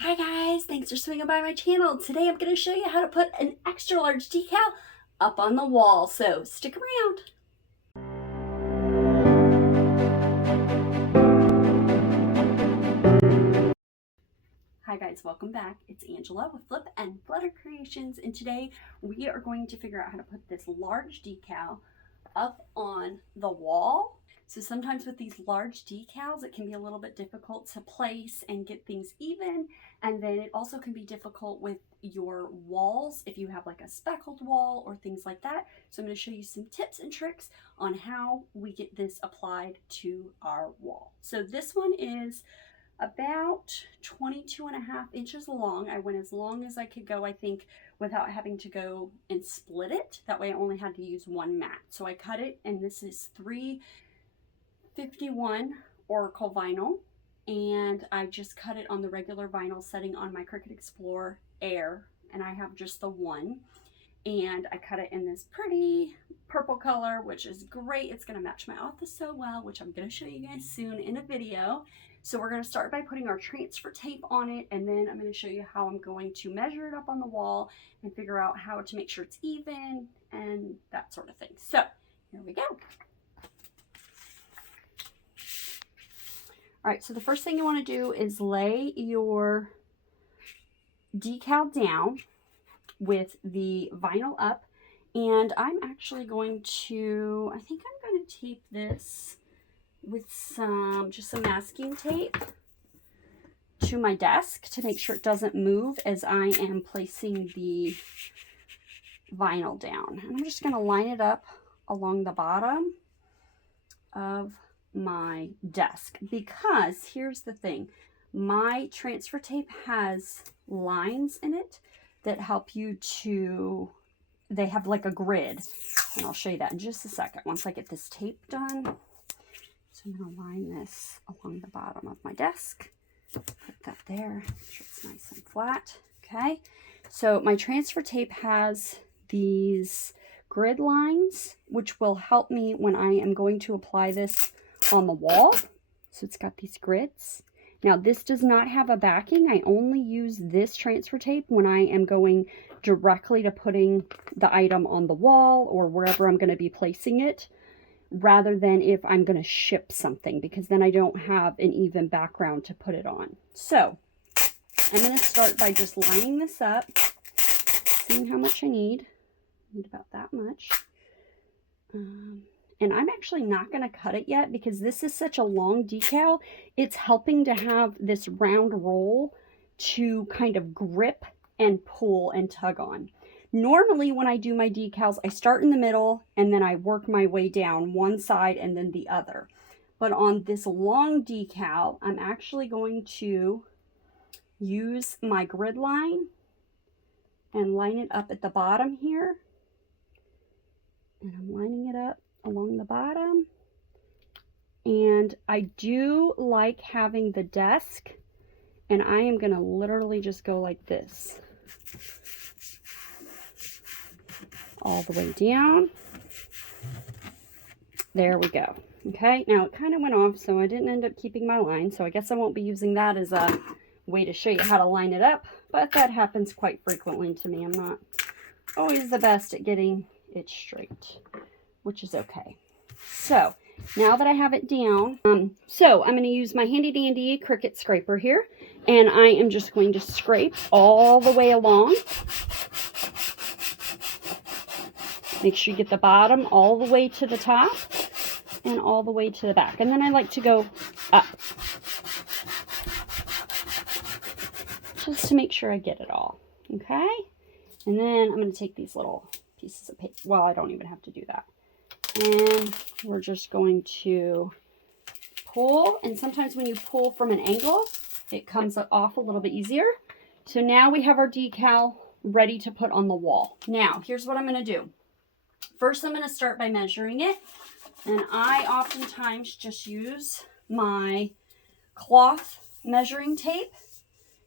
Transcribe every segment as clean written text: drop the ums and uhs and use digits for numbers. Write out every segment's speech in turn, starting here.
Hi guys, thanks for swinging by my channel. Today I'm going to show you how to put an extra large decal up on the wall, so stick around. Hi guys, welcome back. It's Angela with Flip and Flutter Creations, and today we are going to figure out how to put this large decal up on the wall. So sometimes with these large decals, it can be a little bit difficult to place and get things even. And then it also can be difficult with your walls if you have like a speckled wall or things like that. So I'm going to show you some tips and tricks on how we get this applied to our wall. So this one is about 22.5 inches long. I went as long as I could go, I think, without having to go and split it. That way I only had to use one mat. So I cut it, and this is 351 Oracle vinyl, and I just cut it on the regular vinyl setting on my Cricut Explorer Air, and I have just the one. And I cut it in this pretty purple color, which is great. It's going to match my office so well, which I'm going to show you guys soon in a video. So we're going to start by putting our transfer tape on it, and then I'm going to show you how I'm going to measure it up on the wall and figure out how to make sure it's even and that sort of thing. So here we go. All right, so the first thing you want to do is lay your decal down with the vinyl up, and I'm actually going to, I think I'm going to tape this with just some masking tape to my desk to make sure it doesn't move as I am placing the vinyl down. And I'm just going to line it up along the bottom of my desk, because here's the thing, my transfer tape has lines in it that help you to, they have like a grid, and I'll show you that in just a second once I get this tape done. So I'm going to line this along the bottom of my desk, put that there, make sure it's nice and flat. Okay, so my transfer tape has these grid lines which will help me when I am going to apply this on the wall. So it's got these grids. Now this does not have a backing. I only use this transfer tape when I am going directly to putting the item on the wall or wherever I'm going to be placing it, rather than if I'm going to ship something, because then I don't have an even background to put it on. So I'm going to start by just lining this up, seeing how much I need. I need about that much. And I'm actually not going to cut it yet because this is such a long decal. It's helping to have this round roll to kind of grip and pull and tug on. Normally when I do my decals, I start in the middle and then I work my way down one side and then the other. But on this long decal, I'm actually going to use my grid line and line it up at the bottom here. And I'm lining it up along the bottom. And I do like having the desk, and I am going to literally just go like this all the way down. There we go. Okay, now it kind of went off, so I didn't end up keeping my line, so I guess I won't be using that as a way to show you how to line it up, but that happens quite frequently to me. I'm not always the best at getting it straight, which is okay. So now that I have it down, so I'm going to use my handy dandy Cricut scraper here, and I am just going to scrape all the way along. Make sure you get the bottom all the way to the top and all the way to the back. And then I like to go up just to make sure I get it all. Okay? And then I'm going to take these little pieces of paper. Well, I don't even have to do that. And we're just going to pull. And sometimes when you pull from an angle, it comes off a little bit easier. So now we have our decal ready to put on the wall. Now, here's what I'm going to do. First, I'm going to start by measuring it. And I oftentimes just use my cloth measuring tape.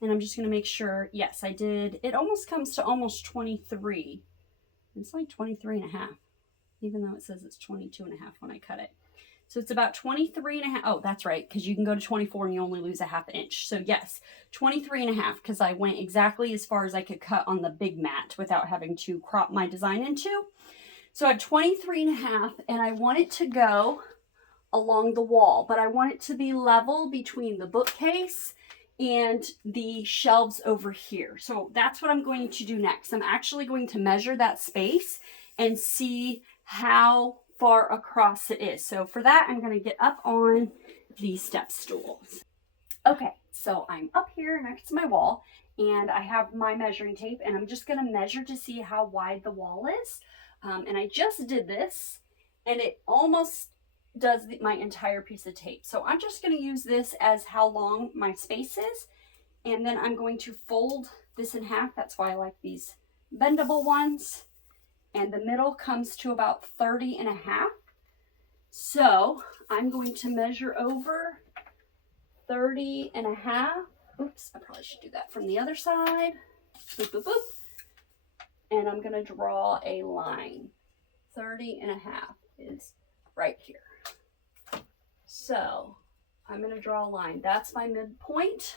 And I'm just going to make sure, yes, I did. It almost comes to almost 23. It's like 23 and a half, even though it says it's 22 and a half when I cut it. So it's about 23.5. Oh, that's right, because you can go to 24 and you only lose a half inch. So yes, 23.5, because I went exactly as far as I could cut on the big mat without having to crop my design into. So I had 23.5, and I want it to go along the wall, but I want it to be level between the bookcase and the shelves over here. So that's what I'm going to do next. I'm actually going to measure that space and see how far across it is. So for that, I'm going to get up on the step stools. Okay, so I'm up here next to my wall, and I have my measuring tape, and I'm just going to measure to see how wide the wall is. And I just did this, and it almost does my entire piece of tape. So I'm just going to use this as how long my space is, and then I'm going to fold this in half. That's why I like these bendable ones. And the middle comes to about 30.5. So I'm going to measure over 30.5. Oops, I probably should do that from the other side. Boop, boop, boop. And I'm going to draw a line. 30.5 is right here. So I'm going to draw a line. That's my midpoint.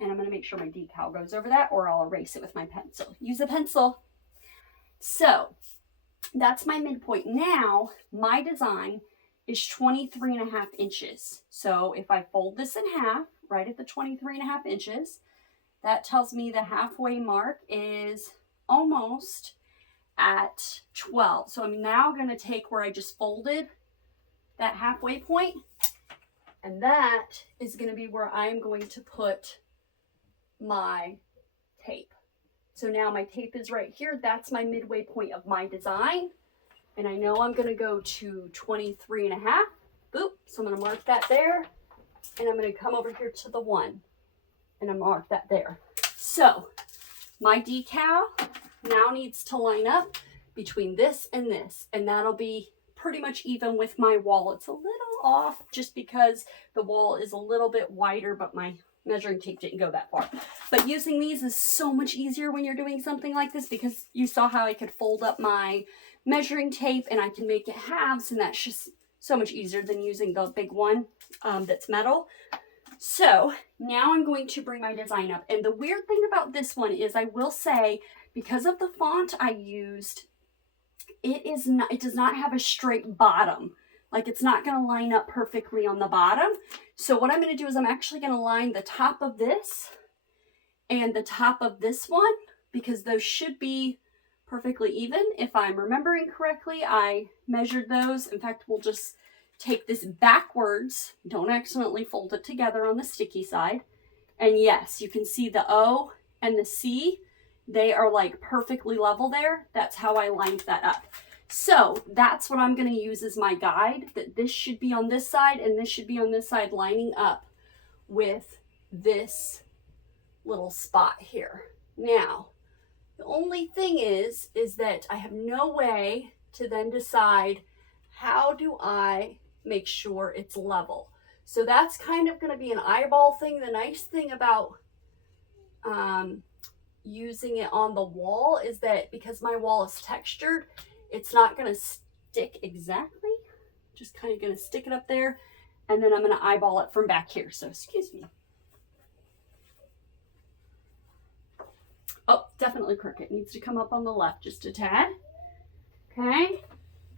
And I'm going to make sure my decal goes over that, or I'll erase it with my pencil. Use a pencil. So that's my midpoint. Now my design is 23.5 inches. So if I fold this in half, right at the 23.5 inches, that tells me the halfway mark is almost at 12. So I'm now going to take where I just folded that halfway point, and that is going to be where I'm going to put my tape. So now my tape is right here. That's my midway point of my design. And I know I'm going to go to 23.5. Boop. So I'm going to mark that there. And I'm going to come over here to the 1. And I mark that there. So my decal now needs to line up between this and this. And that'll be pretty much even with my wall. It's a little off just because the wall is a little bit wider, but my measuring tape didn't go that far. But using these is so much easier when you're doing something like this, because you saw how I could fold up my measuring tape and I can make it halves, and that's just so much easier than using the big one that's metal. So now I'm going to bring my design up. And the weird thing about this one is, I will say, because of the font I used, it does not have a straight bottom. Like, it's not going to line up perfectly on the bottom. So what I'm going to do is I'm actually going to line the top of this and the top of this one, because those should be perfectly even. If I'm remembering correctly, I measured those. In fact, we'll just take this backwards. Don't accidentally fold it together on the sticky side. And yes, you can see the O and the C. They are like perfectly level there. That's how I lined that up. So that's what I'm going to use as my guide, that this should be on this side and this should be on this side, lining up with this little spot here. Now, the only thing is that I have no way to then decide, how do I make sure it's level? So that's kind of going to be an eyeball thing. The nice thing about using it on the wall is that because my wall is textured, it's not going to stick exactly. Just kind of going to stick it up there, and then I'm going to eyeball it from back here. So excuse me. Oh, definitely Cricut needs to come up on the left just a tad. Okay.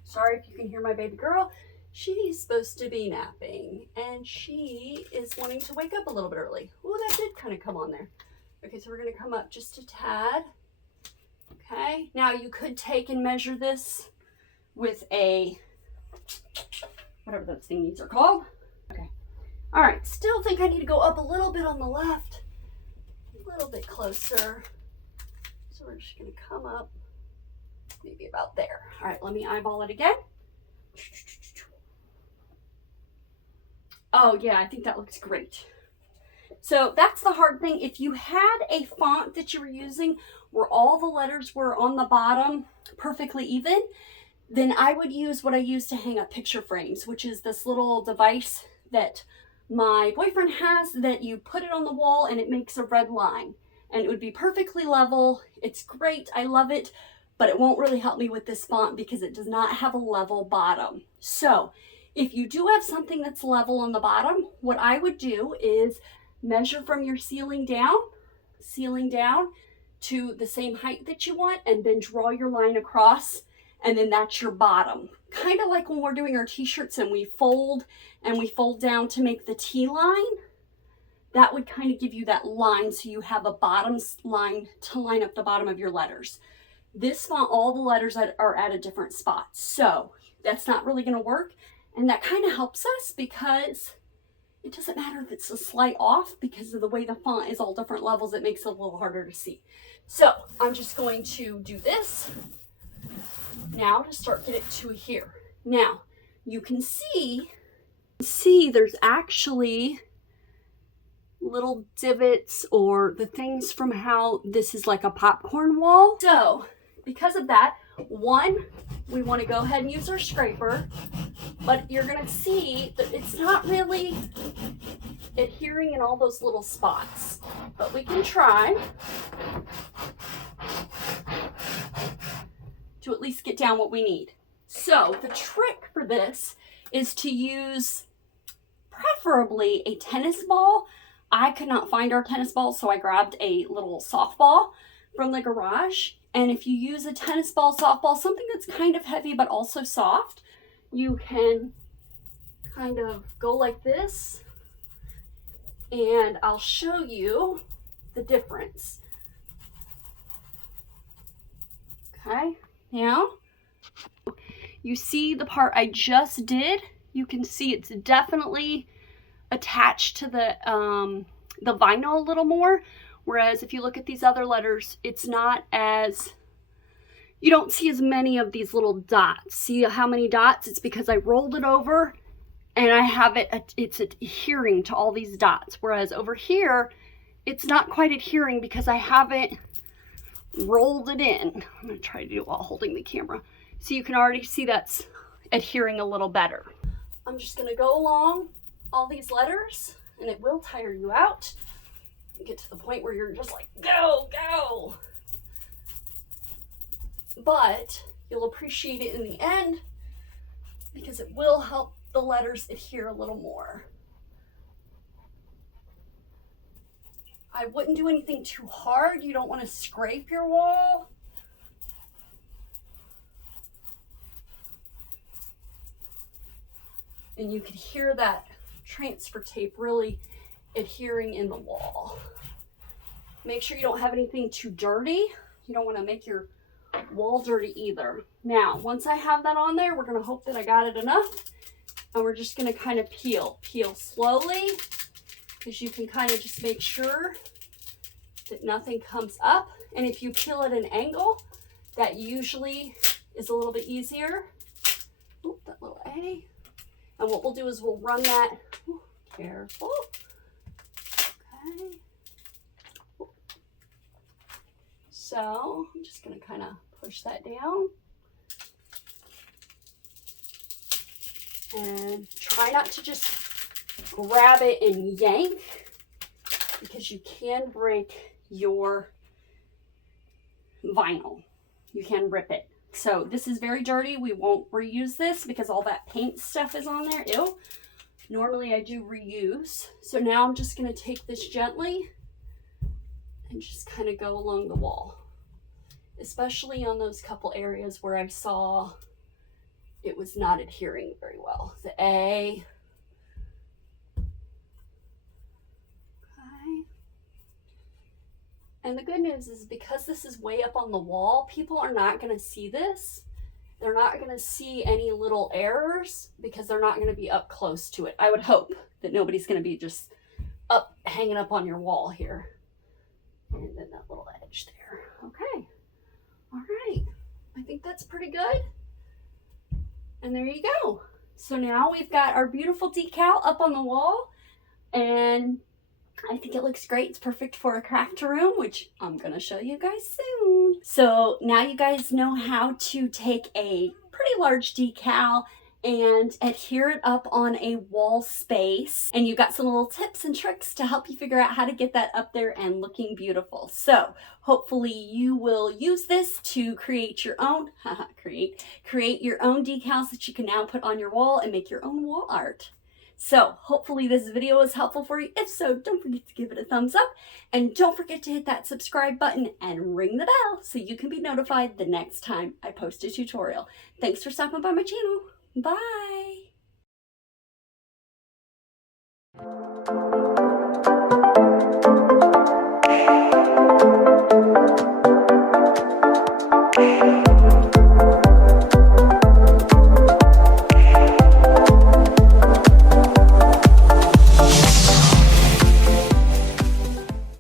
Sorry if you can hear my baby girl. She's supposed to be napping, and she is wanting to wake up a little bit early. Oh, that did kind of come on there. Okay, so we're going to come up just a tad. Okay, now you could take and measure this with a, whatever those thingies are called. Okay, all right, still think I need to go up a little bit on the left, a little bit closer. So we're just going to come up maybe about there. All right, let me eyeball it again. Oh yeah, I think that looks great. So that's the hard thing. If you had a font that you were using where all the letters were on the bottom perfectly even, then I would use what I use to hang up picture frames, which is this little device that my boyfriend has, that you put it on the wall and it makes a red line, and it would be perfectly level. It's great. I love it, but it won't really help me with this font because it does not have a level bottom. So If you do have something that's level on the bottom, what I would do is measure from your ceiling down to the same height that you want, and then draw your line across, and then that's your bottom. Kind of like when we're doing our t-shirts and we fold down to make the T-line. That would kind of give you that line, so you have a bottom line to line up the bottom of your letters. This font, all the letters are at a different spot, so that's not really going to work. And that kind of helps us because it doesn't matter if it's a slight off, because of the way the font is all different levels, it makes it a little harder to see. So I'm just going to do this now to start get it to here. Now you can see there's actually little divots, or the things from how this is like a popcorn wall. So because of that, one, we want to go ahead and use our scraper, but you're going to see that it's not really adhering in all those little spots, but we can try to at least get down what we need. So the trick for this is to use preferably a tennis ball. I could not find our tennis ball, so I grabbed a little softball from the garage. And if you use a tennis ball, softball, something that's kind of heavy but also soft, you can kind of go like this, and I'll show you the difference. Okay, now you see the part I just did. You can see it's definitely attached to the vinyl a little more. Whereas if you look at these other letters, it's not as, you don't see as many of these little dots. See how many dots? It's because I rolled it over and I have it's adhering to all these dots. Whereas over here, it's not quite adhering because I haven't rolled it in. I'm gonna try to do it while holding the camera. So you can already see that's adhering a little better. I'm just gonna go along all these letters, and it will tire you out. You get to the point where you're just like, go, go. But you'll appreciate it in the end because it will help the letters adhere a little more. I wouldn't do anything too hard. You don't want to scrape your wall. And you can hear that transfer tape really adhering in the wall. Make sure you don't have anything too dirty. You don't want to make your wall dirty either. Now, once I have that on there, we're going to hope that I got it enough. And we're just going to kind of peel slowly, because you can kind of just make sure that nothing comes up. And if you peel at an angle, that usually is a little bit easier. Oop, that little A. And what we'll do is we'll run that, ooh, careful, okay. So I'm just gonna kind of push that down. And try not to just grab it and yank, because you can break your vinyl. You can rip it. So this is very dirty. We won't reuse this because all that paint stuff is on there. Ew. Normally I do reuse. So now I'm just going to take this gently and just kind of go along the wall, especially on those couple areas where I saw it was not adhering very well. The A. Okay. And the good news is, because this is way up on the wall, people are not going to see this. They're not going to see any little errors because they're not going to be up close to it. I would hope that nobody's going to be just up, hanging up on your wall here. And then that little edge there. Okay. All right. I think that's pretty good. And there you go. So now we've got our beautiful decal up on the wall, and I think it looks great. It's perfect for a craft room, which I'm going to show you guys soon. So now you guys know how to take a pretty large decal and adhere it up on a wall space. And you've got some little tips and tricks to help you figure out how to get that up there and looking beautiful. So hopefully you will use this to create your own, create your own decals that you can now put on your wall and make your own wall art. So hopefully this video was helpful for you. If so, don't forget to give it a thumbs up, and don't forget to hit that subscribe button and ring the bell so you can be notified the next time I post a tutorial. Thanks for stopping by my channel. Bye.